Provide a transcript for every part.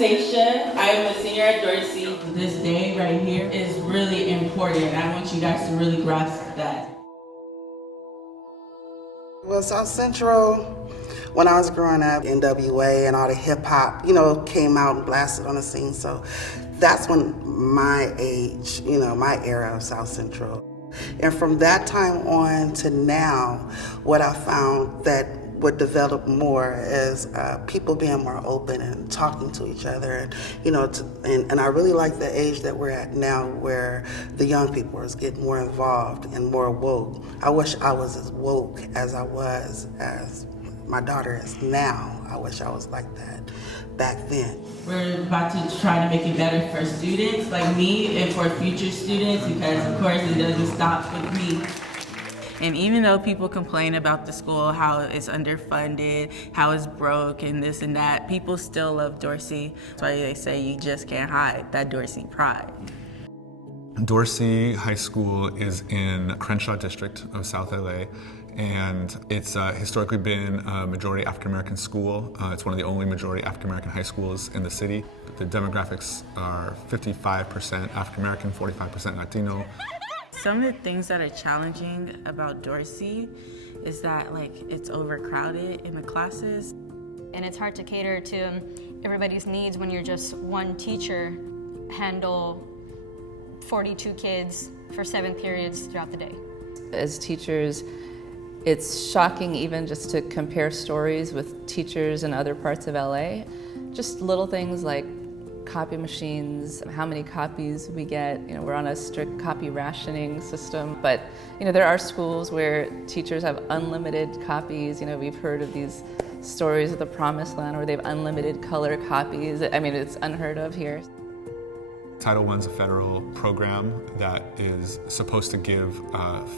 Stacia. I am a senior at Dorsey. This day right here is really important. I want you guys to really grasp that. Well, South Central, when I was growing up, NWA and all the hip hop, came out and blasted on the scene. So that's when my age, my era of South Central. And from that time on to now, what I found that would develop more is people being more open and talking to each other, and I really like the age that we're at now, where the young people is getting more involved and more woke. I wish I was as woke as my daughter is now. I wish I was like that back then. We're about to try to make it better for students like me and for future students, because of course it doesn't stop with me. And even though people complain about the school, how it's underfunded, how it's broke and this and that, people still love Dorsey. That's why they say you just can't hide that Dorsey pride. Dorsey High School is in Crenshaw District of South LA, and it's historically been a majority African-American school. It's one of the only majority African-American high schools in the city. The demographics are 55% African-American, 45% Latino. Some of the things that are challenging about Dorsey is that it's overcrowded in the classes. And it's hard to cater to everybody's needs when you're just one teacher handle 42 kids for 7 periods throughout the day. As teachers, it's shocking even just to compare stories with teachers in other parts of LA. Just little things like copy machines, how many copies we get. We're on a strict copy rationing system, but there are schools where teachers have unlimited copies. We've heard of these stories of the Promised Land where they have unlimited color copies. I mean, it's unheard of here. Title I is a federal program that is supposed to give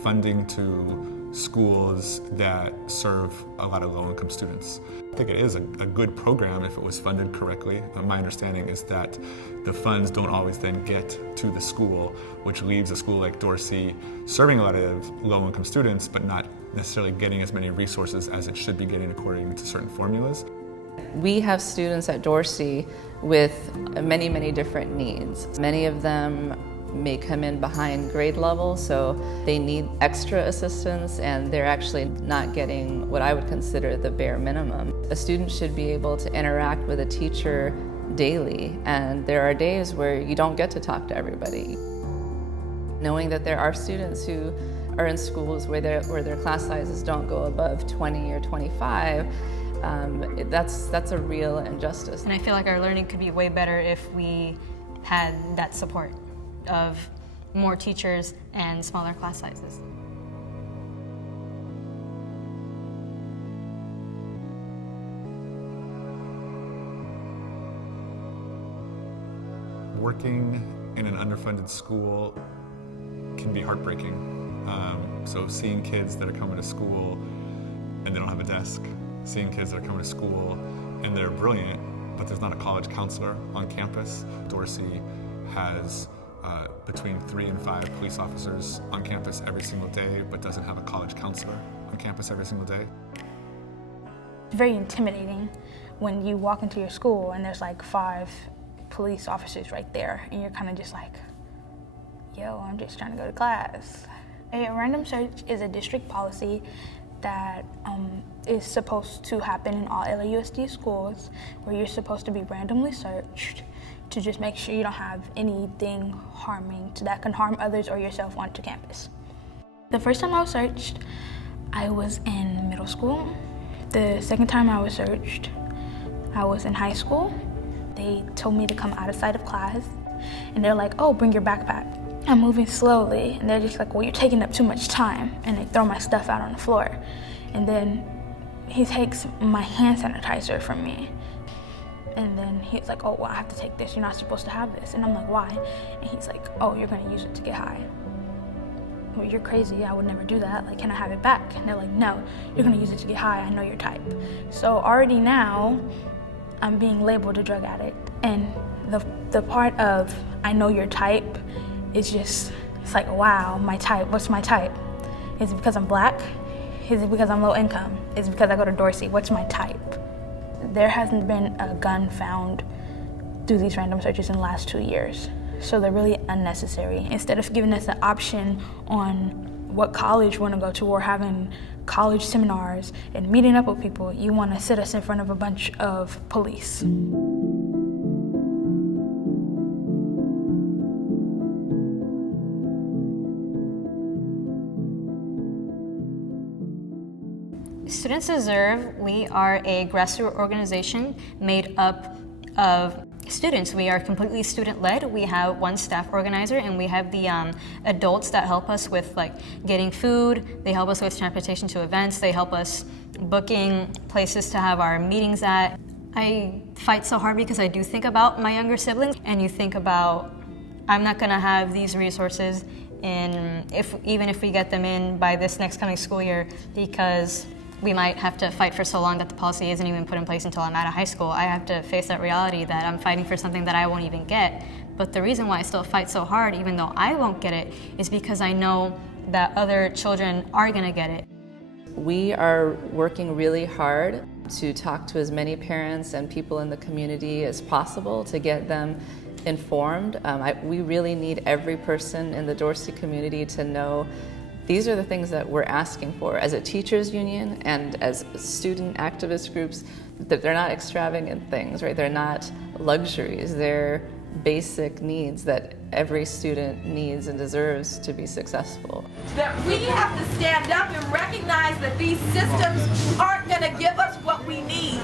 funding to schools that serve a lot of low-income students. I think it is a good program if it was funded correctly. My understanding is that the funds don't always then get to the school, which leaves a school like Dorsey serving a lot of low-income students, but not necessarily getting as many resources as it should be getting according to certain formulas. We have students at Dorsey with many, many different needs. Many of them may come in behind grade level, so they need extra assistance and they're actually not getting what I would consider the bare minimum. A student should be able to interact with a teacher daily, and there are days where you don't get to talk to everybody. Knowing that there are students who are in schools where their class sizes don't go above 20 or 25, that's a real injustice. And I feel like our learning could be way better if we had that support of more teachers and smaller class sizes. Working in an underfunded school can be heartbreaking. So seeing kids that are coming to school and they don't have a desk, seeing kids that are coming to school and they're brilliant, but there's not a college counselor on campus. Dorsey has between 3 and 5 police officers on campus every single day, but doesn't have a college counselor on campus every single day. It's very intimidating when you walk into your school and there's 5 police officers right there, and you're kind of just like, yo, I'm just trying to go to class. A random search is a district policy that is supposed to happen in all LAUSD schools, where you're supposed to be randomly searched to just make sure you don't have anything harming that can harm others or yourself onto campus. The first time I was searched, I was in middle school. The second time I was searched, I was in high school. They told me to come out of sight of class, and they're like, oh, bring your backpack. I'm moving slowly, and they're just like, well, you're taking up too much time, and they throw my stuff out on the floor. And then he takes my hand sanitizer from me. And then he's like, oh, well, I have to take this. You're not supposed to have this. And I'm like, why? And he's like, oh, you're gonna use it to get high. Well, you're crazy. I would never do that. Can I have it back? And they're like, no, you're gonna use it to get high. I know your type. So already now, I'm being labeled a drug addict. And the part of I know your type is just, it's like, wow, my type, what's my type? Is it because I'm black? Is it because I'm low income? Is it because I go to Dorsey? What's my type? There hasn't been a gun found do these random searches in the last 2 years. So they're really unnecessary. Instead of giving us the option on what college we want to go to or having college seminars and meeting up with people, you want to sit us in front of a bunch of police. Students Deserve, we are a grassroots organization made up of students. We are completely student-led. We have one staff organizer, and we have the adults that help us with like getting food. They help us with transportation to events. They help us booking places to have our meetings at. I fight so hard because I do think about my younger siblings, and you think about, I'm not gonna have these resources even if we get them in by this next coming school year, because we might have to fight for so long that the policy isn't even put in place until I'm out of high school. I have to face that reality that I'm fighting for something that I won't even get. But the reason why I still fight so hard, even though I won't get it, is because I know that other children are gonna get it. We are working really hard to talk to as many parents and people in the community as possible to get them informed. We really need every person in the Dorsey community to know these are the things that we're asking for as a teachers union and as student activist groups. That they're not extravagant things, right? They're not luxuries. They're basic needs that every student needs and deserves to be successful. That we have to stand up and recognize that these systems aren't going to give us what we need.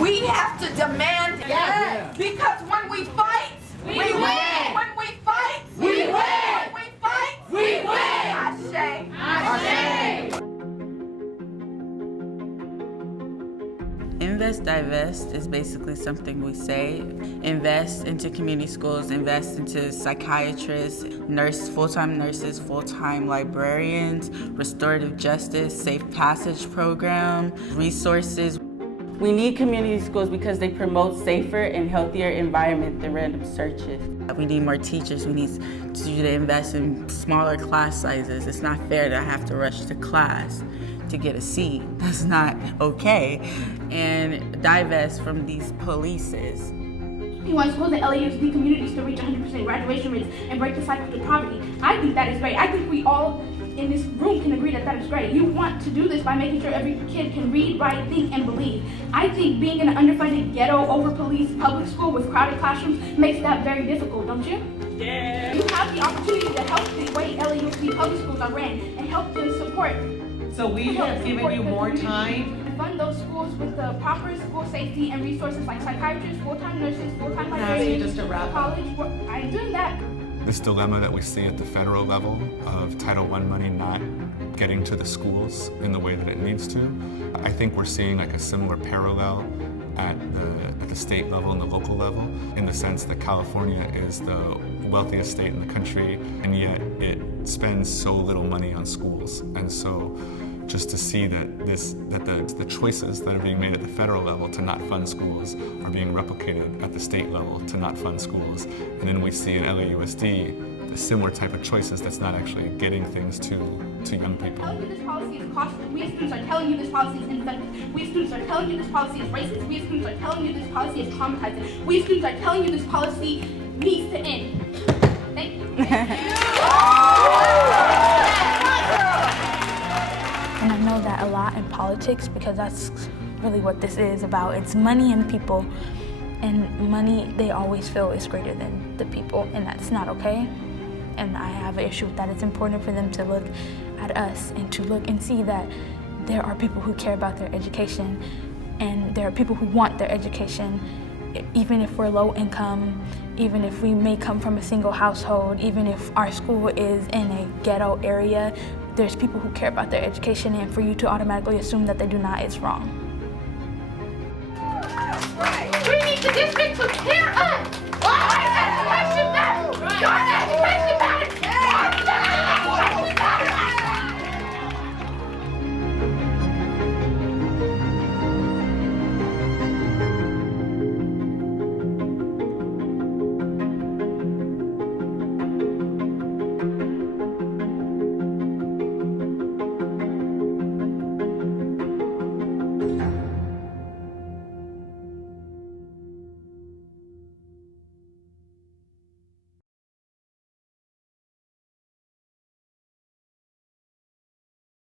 We have to demand it. Because when we fight, we win. When we fight, we win. When we fight, we win. Ashe. Ashe. Invest, divest is basically something we say. Invest into community schools, invest into psychiatrists, full-time nurses, full-time librarians, restorative justice, safe passage program, resources. We need community schools because they promote safer and healthier environment than random searches. We need more teachers. We need to invest in smaller class sizes. It's not fair that I have to rush to class to get a C. That's not okay. And divest from these polices. He wants to suppose that LAUSD communities to reach 100% graduation rates and break the cycle of poverty. I think that is great. I think we all in this room can agree that that is great. You want to do this by making sure every kid can read, write, think, and believe. I think being in an underfunded, ghetto, over-policed public school with crowded classrooms makes that very difficult, don't you? Yeah. You have the opportunity to help the way LAUSD public schools are ran and help to support. So we have given you more time. Fund those schools with the proper school safety and resources like psychiatrists, full-time nurses, full-time librarians, just to wrap up. college. I'm doing that. This dilemma that we see at the federal level of Title I money not getting to the schools in the way that it needs to, I think we're seeing like a similar parallel at the state level and the local level, in the sense that California is the wealthiest state in the country, and yet it spends so little money on schools. And so just to see that the choices that are being made at the federal level to not fund schools are being replicated at the state level to not fund schools. And then we see in LAUSD the similar type of choices that's not actually getting things to young people. Telling you this policy is costly. We as students are telling you this policy is ineffective. We as students are telling you this policy is racist. We as students are telling you this policy is traumatizing. We as students are telling you this policy needs to end. Thank you. And I know that a lot in politics because that's really what this is about. It's money and people. And money, they always feel is greater than the people, and that's not okay. And I have an issue with that. It's important for them to look at us and to look and see that there are people who care about their education, and there are people who want their education, even if we're low income, even if we may come from a single household, even if our school is in a ghetto area, there's people who care about their education, and for you to automatically assume that they do not is wrong. We need the district to hear us. Why? That's the question.